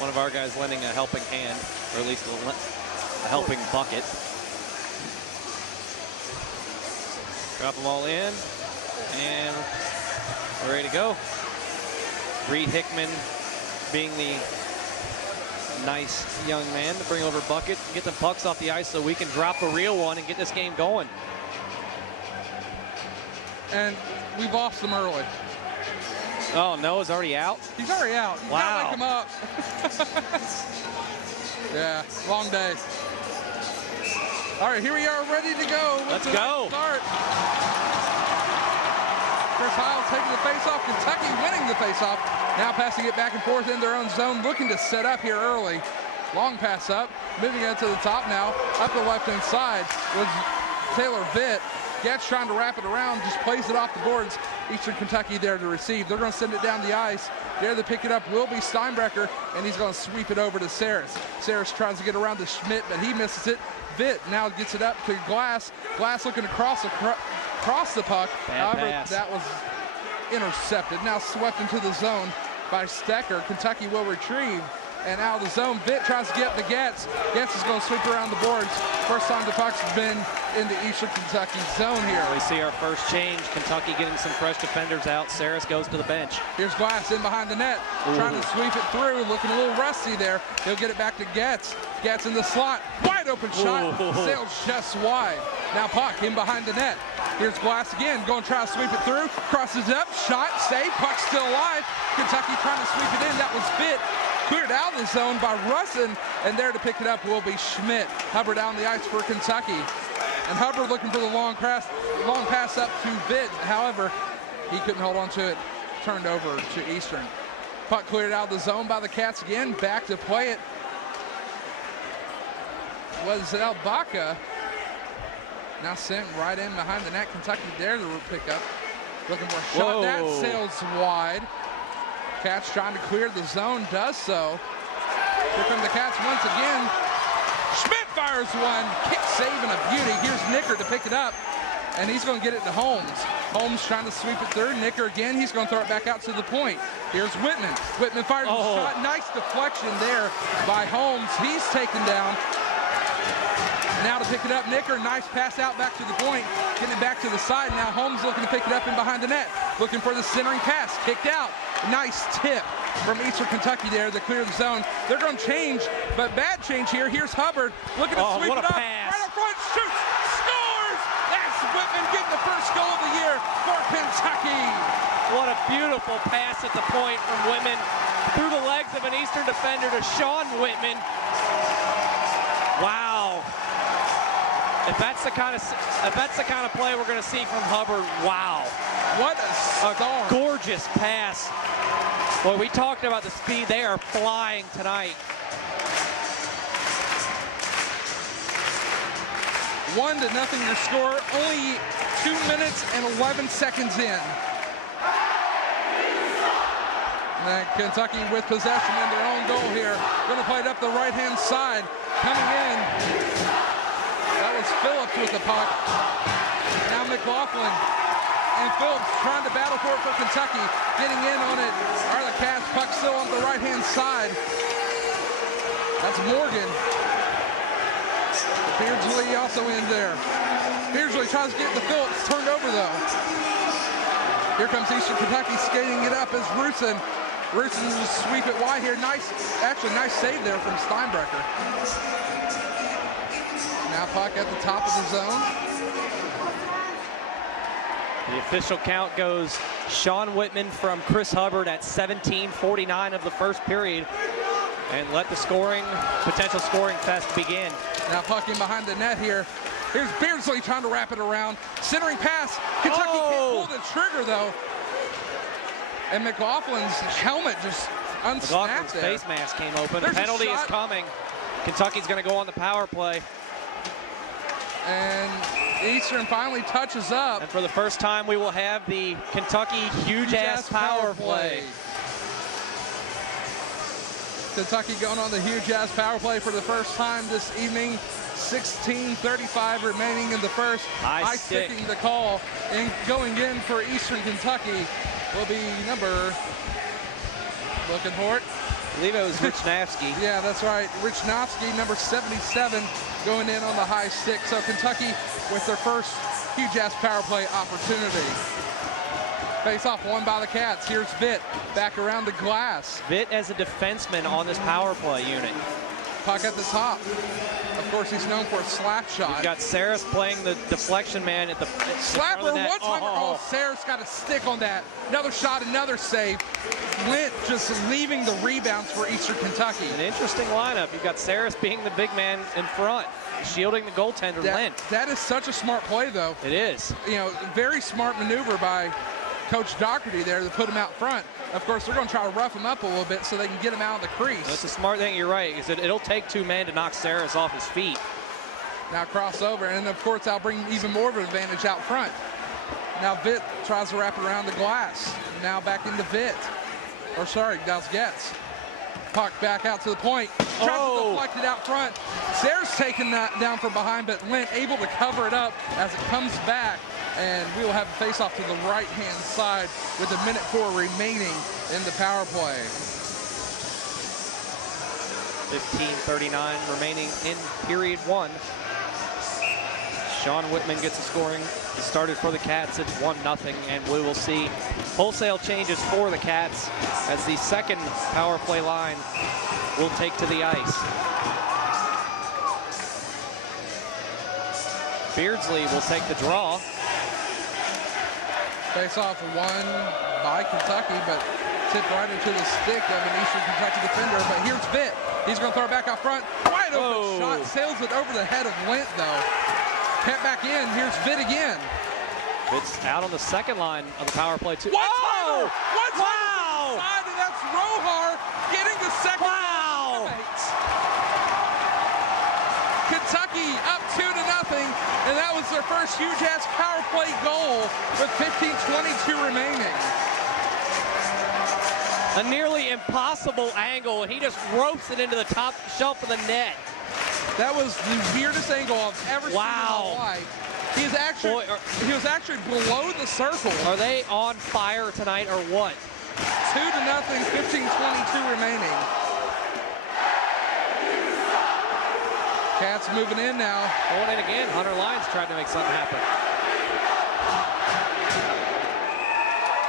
One of our guys lending a helping hand, or at least a helping bucket. Drop them all in, and we're ready to go. Reed Hickman being the nice young man to bring over buckets, get the pucks off the ice so we can drop a real one and get this game going. And we've lost them early. Oh, Noah's already out? He's already out. You wow. gotta wake him up. Yeah, long day. All right, here we are, ready to go. Let's go. Start. Chris Heil taking the face-off. Kentucky winning the face-off. Now passing it back and forth in their own zone, looking to set up here early. Long pass up, moving it to the top now. Up the left-hand side was Taylor Vitt. Getz trying to wrap it around, just plays it off the boards. Eastern Kentucky there to receive. They're going to send it down the ice. There to pick it up will be Steinbrecher, and he's going to sweep it over to Saris. Saris tries to get around to Schmidt, but he misses it. Vitt now gets it up to Glass. Glass looking to cross the puck. However, that was intercepted. Now swept into the zone by Stecker. Kentucky will retrieve. And out of the zone, Vitt tries to get up to Getz. Getz is going to sweep around the boards. First time the puck's been in the Eastern Kentucky zone here. We see our first change. Kentucky getting some fresh defenders out. Saris goes to the bench. Here's Glass in behind the net. Ooh. Trying to sweep it through. Looking a little rusty there. He'll get it back to Getz. Getz in the slot. Wide open shot. Ooh. Sails just wide. Now puck in behind the net. Here's Glass again. Going to try to sweep it through. Crosses up. Shot. Save. Puck still alive. Kentucky trying to sweep it in. That was Vitt. Cleared out of the zone by Russin, and there to pick it up will be Schmidt. Hubbard down the ice for Kentucky. And Hubbard looking for the long pass up to Vitt. However, he couldn't hold on to it. Turned over to Eastern. Puck cleared out of the zone by the Cats again. Back to play it was Elbaka. Now sent right in behind the net. Kentucky there to pick up. Looking for a shot. Whoa. That sails wide. Cats trying to clear the zone, does so. Here come the Cats once again. Schmidt fires one. Kick save and a beauty. Here's Nicker to pick it up, and he's going to get it to Holmes. Holmes trying to sweep it through. Nicker again. He's going to throw it back out to the point. Here's Whitman. Whitman fires a shot. Nice deflection there by Holmes. He's taken down. Now to pick it up, Nicker, nice pass out back to the point, getting it back to the side. Now Holmes looking to pick it up in behind the net, looking for the centering pass, kicked out. Nice tip from Eastern Kentucky there to clear the zone. They're going to change, but bad change here. Here's Hubbard looking to sweep it up. Pass. Right up front, shoots, scores! That's Whitman getting the first goal of the year for Kentucky. What a beautiful pass at the point from Whitman through the legs of an Eastern defender to Sean Whitman. Wow. If that's the kind of play we're going to see from Hubbard, wow. What a gorgeous pass. Boy, we talked about the speed. They are flying tonight. 1-0 your score. Only 2 minutes and 11 seconds in. And Kentucky with possession in their own goal here. Going to play it up the right-hand side. Coming in. That was Phillips with the puck. Now McLaughlin. And Phillips trying to battle for it for Kentucky. Getting in on it are the Cats. Puck still on the right-hand side. That's Morgan. Beardsley also in there. Beardsley tries to get the Phillips. Turned over, though. Here comes Eastern Kentucky skating it up as Rusin. Rusin will sweep it wide here. Nice save there from Steinbrecher. Now puck at the top of the zone. The official count goes Sean Whitman from Chris Hubbard at 17:49 of the first period. And let the potential scoring fest begin. Now puck in behind the net here. Here's Beardsley trying to wrap it around. Centering pass. Kentucky can't pull the trigger, though. And McLaughlin's helmet just unsnapped there. Face mask came open. There's the penalty is coming. Kentucky's going to go on the power play. And Eastern finally touches up. And for the first time, we will have the Kentucky huge-ass power play. Kentucky going on the huge-ass power play for the first time this evening. 16:35 remaining in the first. High stick. The call. And going in for Eastern Kentucky will be number, looking for it, I believe it was Richnavsky. Yeah, that's right. Richnavsky, number 77, going in on the high stick. So Kentucky with their first huge ass power play opportunity. Face off won by the Cats. Here's Vitt back around the glass. Vitt as a defenseman on this power play unit. Puck at the top. Of course, he's known for a slap shot. You've got Saris playing the deflection man at the slapper one time. Oh, Saris got a stick on that. Another shot, another save. Lint just leaving the rebounds for Eastern Kentucky. An interesting lineup. You've got Saris being the big man in front, shielding the goaltender, Lint. That is such a smart play, though. It is. You know, very smart maneuver by Coach Doherty there to put him out front. Of course, they're going to try to rough him up a little bit so they can get him out of the crease. That's a smart thing. You're right. Because it'll take two men to knock Saris off his feet. Now crossover, and of course, that'll bring even more of an advantage out front. Now Vitt tries to wrap it around the glass. Now back into Vitt. Or sorry, Dalsgetz. Puck back out to the point. Tries to deflect it out front. Saris taking that down from behind, but Lint able to cover it up as it comes back. And we will have a face-off to the right-hand side with 1:04 remaining in the power play. 15:39 remaining in period one. Sean Whitman gets a scoring. It started for the Cats. It's 1-0, and we will see wholesale changes for the Cats as the second power play line will take to the ice. Beardsley will take the draw. Face-off won by Kentucky, but tipped right into the stick of an Eastern Kentucky defender. But here's Vitt. He's going to throw it back out front. Wide open shot. Sails it over the head of Lint, though. Kept back in. Here's Vitt again. Vitt's out on the second line of the power play, too. Wow! Side, and that's Rohar getting the second. Wow! Kentucky up 2-0, and that was their first huge-ass power play goal with 15:22 remaining. A nearly impossible angle, and he just ropes it into the top shelf of the net. That was the weirdest angle I've ever seen in my life. He was actually below the circle. Are they on fire tonight or what? 2-0, 15:22 remaining. Cats moving in now. Going in again. Hunter Lyons trying to make something happen.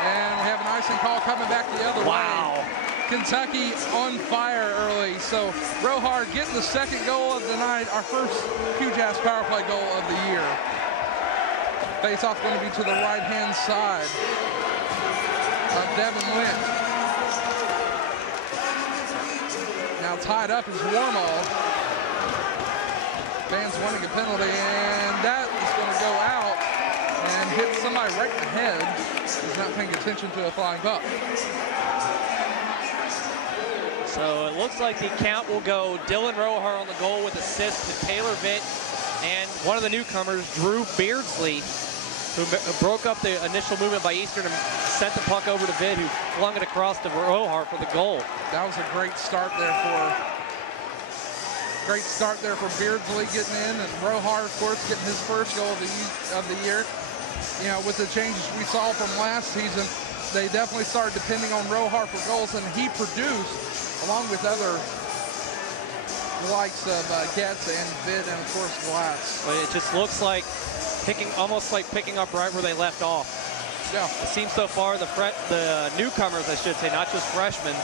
And we have an icing call coming back the other way. Wow. Kentucky on fire early. So Rohar getting the second goal of the night, our first huge-ass power play goal of the year. Face-off going to be to the right-hand side of Devin Lint. Now tied up is Warmall. Fans wanting a penalty, and that is going to go out and hit somebody right in the head. He's not paying attention to a flying puck. So it looks like the count will go Dylan Rohar on the goal with assist to Taylor Vitt and one of the newcomers, Drew Beardsley, who broke up the initial movement by Eastern and sent the puck over to Vitt, who flung it across to Rohar for the goal. That was a great start there for Beardsley getting in, and Rohar, of course, getting his first goal of the year. You know, with the changes we saw from last season, they definitely started depending on Rohar for goals, and he produced, along with other likes of Getz and Vitt, and of course Glass. But it just looks like almost like picking up right where they left off. Yeah. It seems so far the newcomers, I should say, not just freshmen,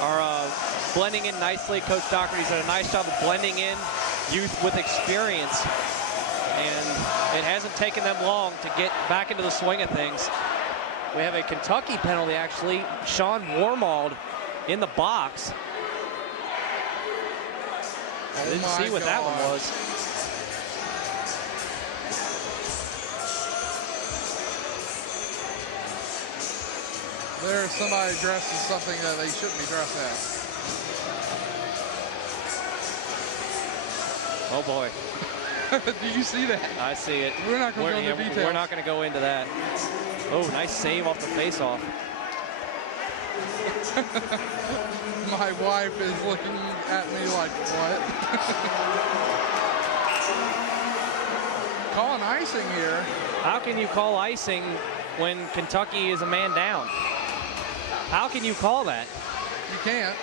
are blending in nicely. Coach Doherty's done a nice job of blending in youth with experience, and it hasn't taken them long to get back into the swing of things. We have a Kentucky penalty, actually. Sean Warmald in the box. I didn't see what that one was. There's somebody dressed as something that they shouldn't be dressed as. Oh boy. Did you see that? I see it. We're not going to go into details. We're not going to go into that. Oh, nice save off the face-off. My wife is looking at me like, what? Calling icing here. How can you call icing when Kentucky is a man down? How can you call that? You can't.